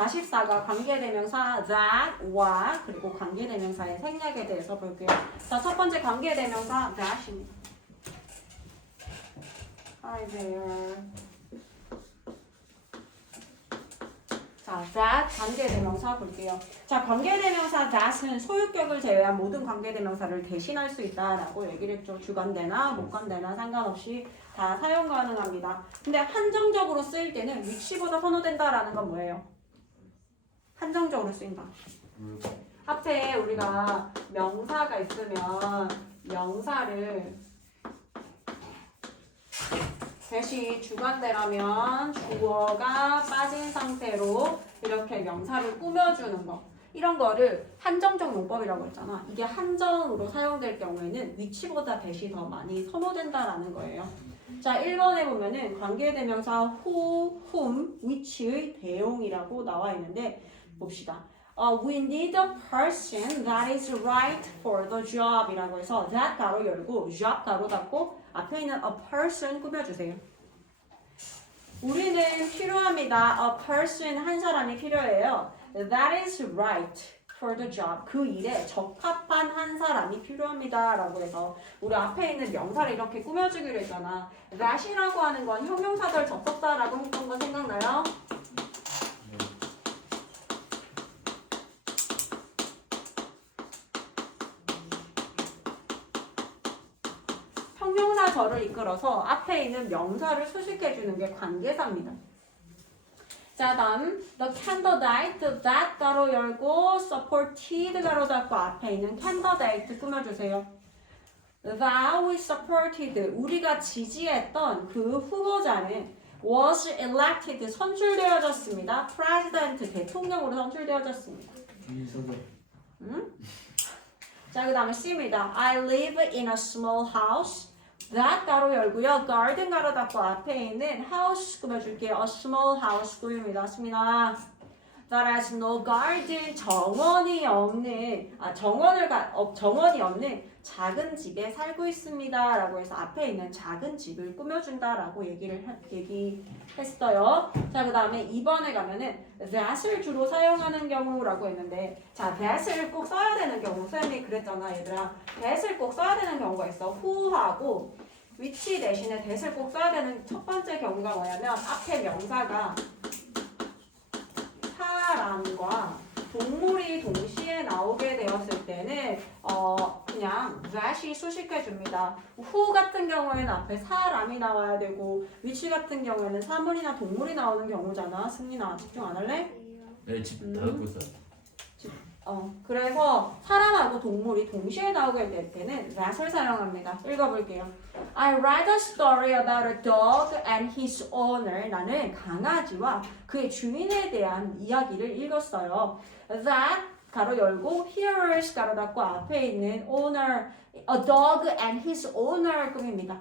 44가 관계대명사 that와 그리고 관계대명사의 생략에 대해서 볼게요. 자, 첫 번째 관계대명사 that입니다. Hi there. 자, that 관계대명사 볼게요. 자, 관계대명사 that은 소유격을 제외한 모든 관계대명사를 대신할 수 있다라고 얘기를 했죠. 주관대나 목관대나 상관없이 다 사용 가능합니다. 근데 한정적으로 쓰일 때는 위치보다 선호된다라는 건 뭐예요? 한정적으로 쓰인다. 앞에 우리가 명사가 있으면 명사를 대신 주관대라면 주어가 빠진 상태로 이렇게 명사를 꾸며주는 거. 이런 거를 한정적 용법이라고 했잖아. 이게 한정으로 사용될 경우에는 위치보다 대시 더 많이 선호된다라는 거예요. 자, 1번에 보면은 관계대명사 who, whom, which의 대용이라고 나와 있는데 봅시다. We need a person that is right for the job 이라고 해서 that 가로 열고 job 가로 닫고 앞에 있는 a person 꾸며주세요. 우리는 필요합니다. A person 한 사람이 필요해요. That is right for the job. 그 일에 적합한 한 사람이 필요합니다. 라고 해서 우리 앞에 있는 명사를 이렇게 꾸며주기로 했잖아. that이라고 하는 건 형용사절 접속사라고 했던 거 생각나요? 형용사절을 이끌어서 앞에 있는 명사를 수식해주는 게 관계사입니다. 자, 다음 the candidate that 가로 열고 supported 가로 닫고 앞에 있는 candidate 꾸며주세요. That we supported 우리가 지지했던 그 후보자는 was elected 선출되어졌습니다. president 대통령으로 선출되어졌습니다. 응? 자, 그 다음에 C입니다. I live in a small house. that 가로 열고요. garden 가로 닫고 앞에 있는 house 꾸며줄게요. a small house 꾸밉니다. 습니다. That has no garden. 정원이 없는 정원이 없는 작은 집에 살고 있습니다. 라고 해서 앞에 있는 작은 집을 꾸며준다 라고 얘기했어요. 자, 그 다음에 2번에 가면은 that을 주로 사용하는 경우라고 했는데 자, that을 꼭 써야 되는 경우 쌤이 그랬잖아 얘들아. that을 꼭 써야 되는 경우가 있어. who하고 which 대신에 that을 꼭 써야 되는 첫 번째 경우가 뭐냐면 앞에 명사가 사람과 동물이 동시에 나오게 되었을 때는 그냥 that이 수식해 줍니다. who 같은 경우에는 앞에 사람이 나와야 되고 which 같은 경우에는 사물이나 동물이 나오는 경우잖아. 승민아 집중 안 할래? 네, 집 다 갖고 있어요. 그래서 사람하고 동물이 동시에 나오게 될 때는 that을 사용합니다. 읽어볼게요. I read a story about a dog and his owner. 나는 강아지와 그의 주인에 대한 이야기를 읽었어요. That 가로 열고 hearers 가로 닫고 앞에 있는 owner, a dog and his owner 꿈입니다.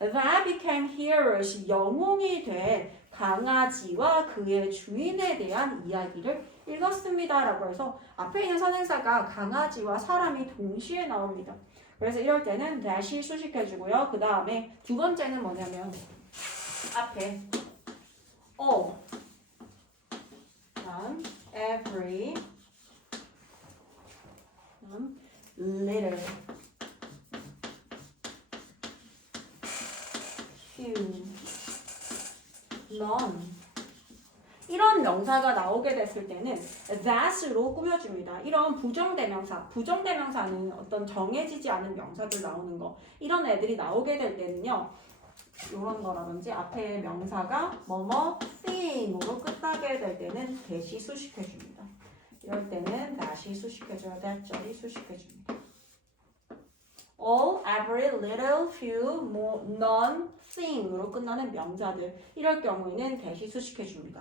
That became hearers. 영웅이 된 강아지와 그의 주인에 대한 이야기를 읽었습니다. 라고 해서 앞에 있는 선행사가 강아지와 사람이 동시에 나옵니다. 그래서 이럴 때는 that이 수식해주고요. 그 다음에 두 번째는 뭐냐면 앞에 all, 다음 every, 다음 little, few, none 이런 명사가 나오게 됐을 때는 that으로 꾸며줍니다. 이런 부정대명사는 어떤 정해지지 않은 명사들 나오는 거 이런 애들이 나오게 될 때는요. 이런 거라든지 앞에 명사가 뭐뭐 thing으로 끝나게 될 때는 that이 수식해줍니다. 이럴 때는 that이 수식해줘야 that절이 수식해줍니다. all, every, little, few, more, none, thing으로 끝나는 명사들 이럴 경우에는 that이 수식해줍니다.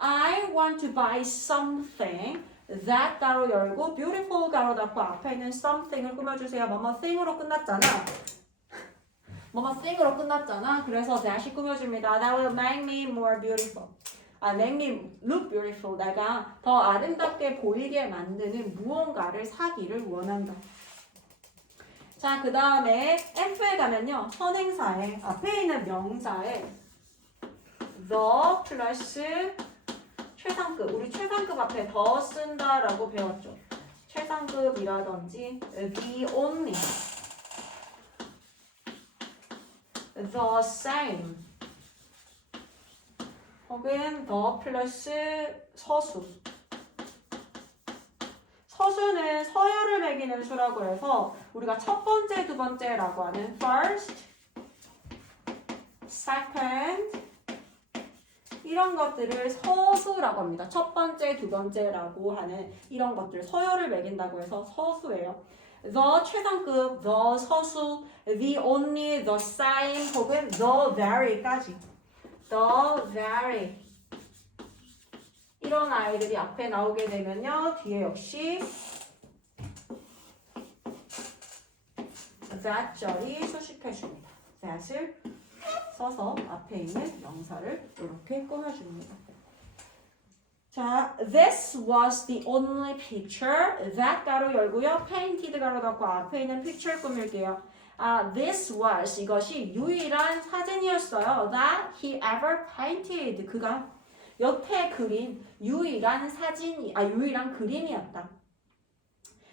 I want to buy something. That 가로 열고 beautiful 가로 닫고 앞에 있는 something을 꾸며주세요. 뭐뭐 thing으로 끝났잖아. 뭐뭐 thing으로 끝났잖아. 그래서 that이 꾸며줍니다. That will make me more beautiful. make me look beautiful. 내가 더 아름답게 보이게 만드는 무언가를 사기를 원한다. 자, 그 다음에 F에 가면요. 선행사에 앞에 있는 명사에 the 플러스 최상급, 우리 최상급 앞에 더 쓴다라고 배웠죠. 최상급이라든지 the only, the same, 혹은 the 플러스 서수. 서수는 서열을 매기는 수라고 해서 우리가 첫 번째, 두 번째라고 하는 first, second 이런 것들을 서수라고 합니다. 첫 번째, 두 번째라고 하는 이런 것들 서열을 매긴다고 해서 서수예요. the 최상급, the 서수, the only, the same 혹은 the very까지. the very 이런 아이들이 앞에 나오게 되면요. 뒤에 역시 that 절이 수식해줍니다. that을 써서 앞에 있는 명사를 이렇게 꾸며줍니다. 자, this was the only picture. that 가로 열고요. painted 가로 닫고 앞에 있는 picture 꾸밀게요. this was 이것이 유일한 사진이었어요. that he ever painted. 그가 여태 그린 유일한 유일한 그림이었다.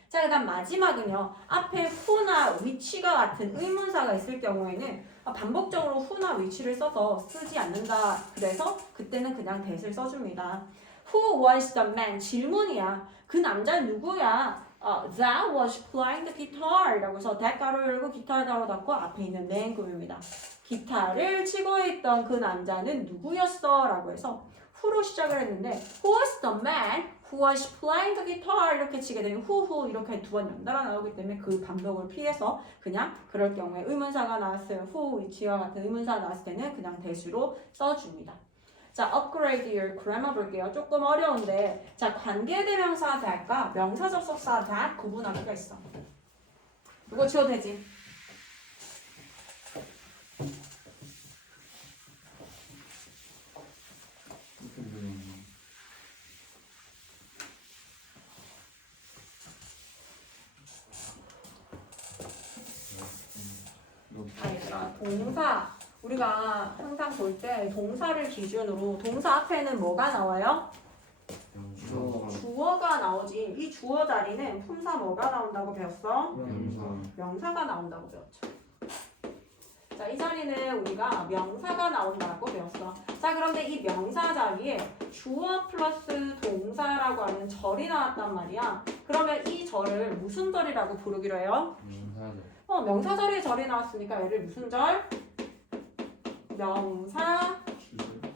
자, 그다음 마지막은요. 앞에 who나 위치가 같은 의문사가 있을 경우에는 반복적으로 who나 위치를 써서 쓰지 않는다. 그래서 그때는 그냥 that을 써줍니다. Who was the man? 질문이야. 그 남자 누구야? That was playing the guitar. 라고 해서 that 가로 열고 기타 가로 닫고 앞에 있는 man 꾸밉니다. 기타를 치고 있던 그 남자는 누구였어? 라고 해서 who로 시작을 했는데 Who was the man who was playing the guitar? 이렇게 치게 되면 who 이렇게 두 번 연달아 나오기 때문에 그 반복을 피해서 그냥 그럴 경우에 의문사가 나왔어요. who 위치와 같은 의문사가 나왔을 때는 그냥 that으로 써줍니다. 자, upgrade your grammar 볼게요. 조금 어려운데 자, 관계대명사 that과 명사 접속사 that 구분하기가 있어. 이거 지워도 되지? 동사 우리가 항상 볼 때 동사를 기준으로 동사 앞에는 뭐가 나와요? 주어가 나오지. 이 주어 자리는 품사 뭐가 나온다고 배웠어? 명사가 나온다고 배웠죠. 자, 이 자리는 우리가 명사가 나온다고 배웠어. 자, 그런데 이 명사 자리에 주어 플러스 동사라고 하는 절이 나왔단 말이야. 그러면 이 절을 무슨 절이라고 부르기로 해요? 명사 자리에 절이 나왔으니까 얘를 무슨 절? 명사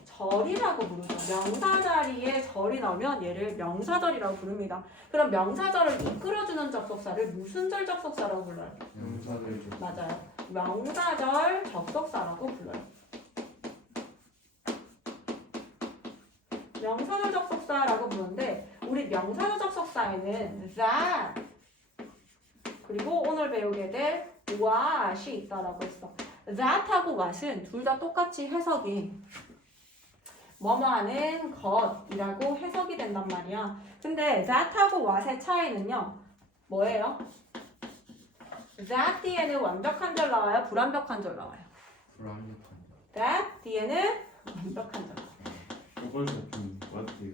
절이라고 부르죠. 명사 자리에 절이 나오면 얘를 명사절이라고 부릅니다. 그럼 명사절을 이끌어주는 접속사를 무슨 절 접속사라고 불러요? 명사절. 맞아요. 명사절 접속사라고 불러요. 명사절 접속사라고 부르는데 우리 명사절 접속사에는 that 그리고 오늘 배우게 될 what이 있다라고 했어. that하고 what은 둘 다 똑같이 해석이 뭐뭐하는 것이라고 해석이 된단 말이야. 근데 that하고 what의 차이는요. 뭐예요? that 뒤에는 완벽한 절 나와요? 불완벽한 절 나와요? that 뒤에는 완벽한 절 나와요. 이걸 좀 맞대요.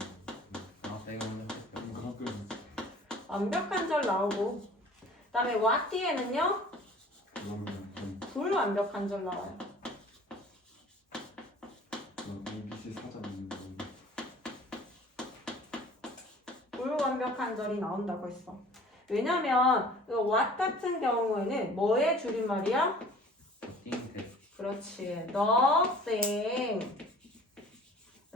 완벽한 절 나오고 그 다음에 what 뒤에는요? 불완벽한 절 나와요. ABC 사전 불완벽한 절이 나온다고 했어. 왜냐면 what 같은 경우에는 뭐의 줄임말이야? 그렇지. nothing.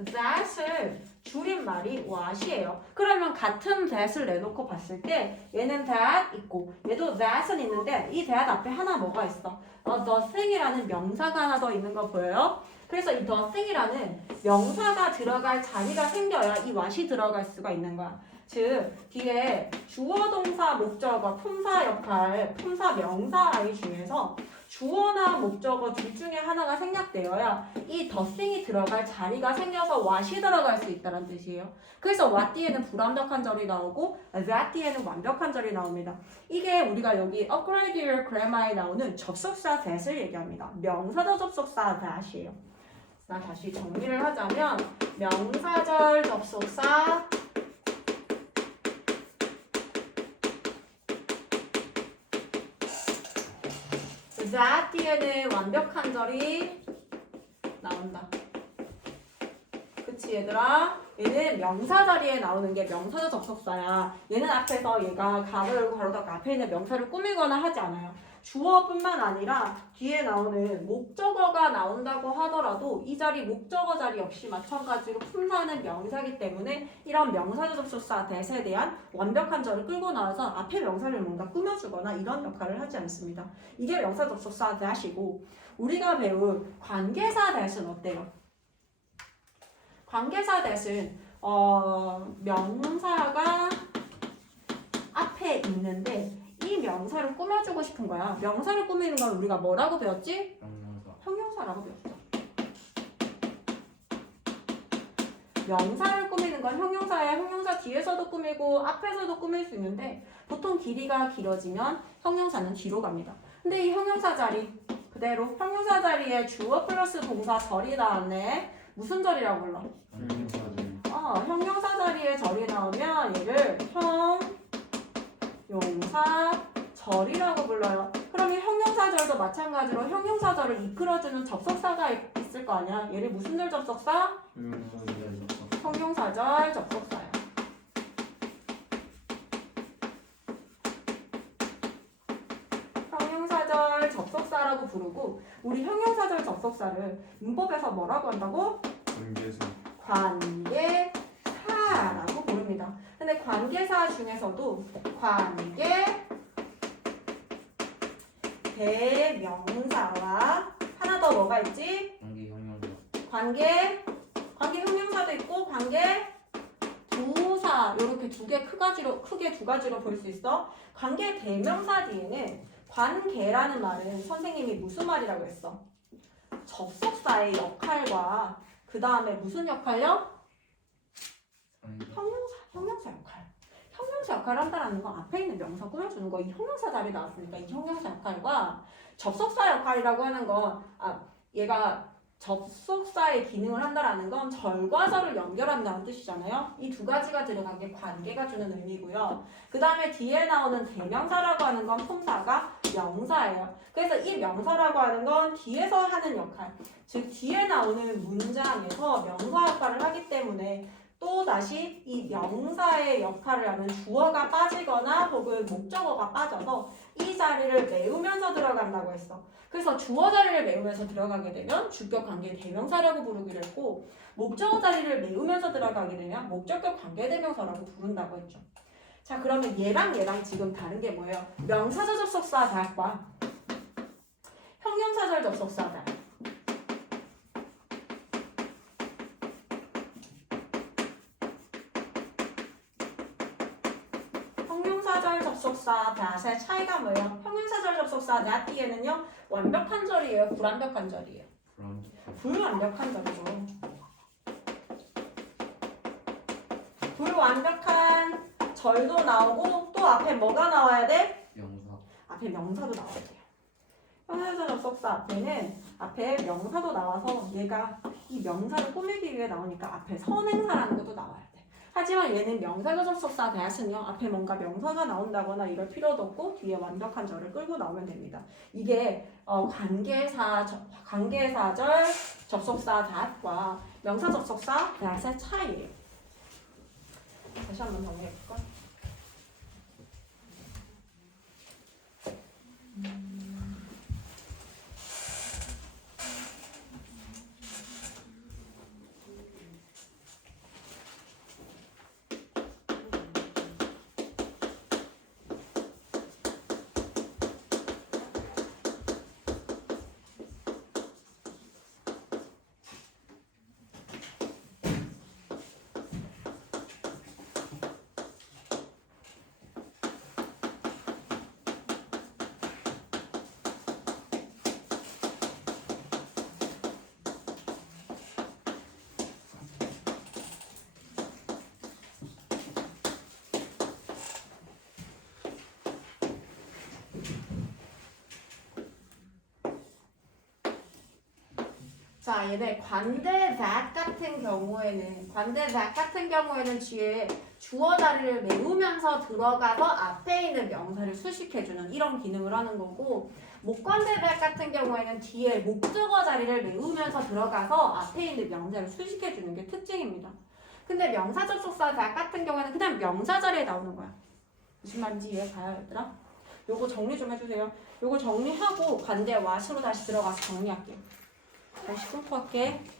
that을 줄임말이 what이에요. 그러면 같은 that을 내놓고 봤을 때 얘는 that 있고 얘도 that은 있는데 이 that 앞에 하나 뭐가 있어? the thing이라는 명사가 하나 더 있는 거 보여요? 그래서 이 the thing이라는 명사가 들어갈 자리가 생겨야 이 what이 들어갈 수가 있는 거야. 즉 뒤에 주어, 동사, 목적어, 품사 역할, 품사 명사 아이 중에서 주어나 목적어 둘 중에 하나가 생략되어야 이 더싱이 들어갈 자리가 생겨서 what이 들어갈 수 있다는 뜻이에요. 그래서 what 뒤에는 불완벽한 절이 나오고 that 뒤에는 완벽한 절이 나옵니다. 이게 우리가 여기 upgrade your grammar에 나오는 접속사 that을 얘기합니다. 명사절 접속사 that이에요. 자, 다시 정리를 하자면 명사절 명사절 접속사 that 뒤에는 완벽한 절이 나온다. 그치 얘들아? 얘는 명사 자리에 나오는 게 명사절 접속사야. 얘는 앞에서 얘가 가로 열고 가로 닫고 앞에 있는 명사를 꾸미거나 하지 않아요. 주어뿐만 아니라 뒤에 나오는 목적어가 나온다고 하더라도 이 자리 목적어 자리 역시 마찬가지로 품사는 명사이기 때문에 이런 명사절 접속사 that에 대한 완벽한 절을 끌고 나와서 앞에 명사를 뭔가 꾸며주거나 이런 역할을 하지 않습니다. 이게 명사 접속사 that이고 우리가 배운 관계사 that은 어때요? 관계사 that은 명사가 앞에 있는데 이 명사를 꾸며주고 싶은 거야. 명사를 꾸미는 건 우리가 뭐라고 배웠지? 형용사. 형용사라고 배웠죠. 명사를 꾸미는 건 형용사야. 형용사 뒤에서도 꾸미고 앞에서도 꾸밀 수 있는데 보통 길이가 길어지면 형용사는 뒤로 갑니다. 근데 이 형용사 자리 그대로 형용사 자리에 주어 플러스 동사 절이 나왔네. 무슨 절이라고 불러? 형용사 자리에 절이 나오면 얘를 형용사 절이라고 불러요. 그럼 이 형용사절도 마찬가지로 형용사절을 이끌어주는 접속사가 있을 거 아니야. 얘를 무슨 절 접속사? 형용사절 접속사야. 형용사절 접속사라고 부르고 우리 형용사절 접속사를 문법에서 뭐라고 한다고? 관계사라고 부릅니다. 근데 관계사 중에서도 관계 대명사와 하나 더 뭐가 있지? 형용사. 관계 형용사도 있고 관계 부사 이렇게 크게 두 가지로 볼 수 있어. 관계 대명사 뒤에는 관계라는 말은 선생님이 무슨 말이라고 했어? 접속사의 역할과 그 다음에 무슨 역할요? 형용사 역할. 형용사 역할을 한다는 건 앞에 있는 명사 꾸며주는 거. 이 형용사 자리 나왔으니까 이 형용사 역할과 접속사 역할이라고 하는 건 얘가 접속사의 기능을 한다라는 건 절과 절을 연결한다는 뜻이잖아요. 이 두 가지가 들어간 게 관계가 주는 의미고요. 그 다음에 뒤에 나오는 대명사라고 하는 건 품사가 명사예요. 그래서 이 명사라고 하는 건 뒤에서 하는 역할, 즉 뒤에 나오는 문장에서 명사 역할을 하기 때문에 또다시 이 명사의 역할을 하는 주어가 빠지거나 혹은 목적어가 빠져서 이 자리를 메우면서 들어간다고 했어. 그래서 주어 자리를 메우면서 들어가게 되면 주격 관계 대명사라고 부르기로 했고 목적어 자리를 메우면서 들어가게 되면 목적격 관계 대명사라고 부른다고 했죠. 자, 그러면 얘랑 지금 다른 게 뭐예요? 명사절 접속사 that과 형용사절 접속사 that. 형용사절 접속사 that의 차이가 뭐예요? 형용사절 접속사 that 뒤에는요 완벽한 절이에요, 불완벽한 절이에요? 불완벽한 절이죠. 불완벽한 절도 나오고 또 앞에 뭐가 나와야 돼? 명사. 앞에 명사도 나와야 돼요. 형용사 접속사 앞에는 앞에 명사도 나와서 얘가 이 명사를 꾸미기 위해 나오니까 앞에 선행사라는 것도 나와야 돼. 하지만 얘는 명사절 접속사 that은요 앞에 뭔가 명사가 나온다거나 이럴 필요도 없고 뒤에 완벽한 절을 끌고 나오면 됩니다. 이게 관계사절 접속사 that과 명사 접속사 that의 차이예요. 다시 한번 정리해볼까? 자, 얘네 관대 that 같은 경우에는 뒤에 주어 자리를 메우면서 들어가서 앞에 있는 명사를 수식해주는 이런 기능을 하는 거고, 목관대 that 같은 경우에는 뒤에 목적어 자리를 메우면서 들어가서 앞에 있는 명사를 수식해주는 게 특징입니다. 근데 명사 접속사 that 같은 경우에는 그냥 명사 자리에 나오는 거야. 무슨 말인지 이해 가요, 얘들아? 요거 정리 좀 해주세요. 요거 정리하고 관대 what으로 다시 들어가서 정리할게요. 다시 끊고 할게.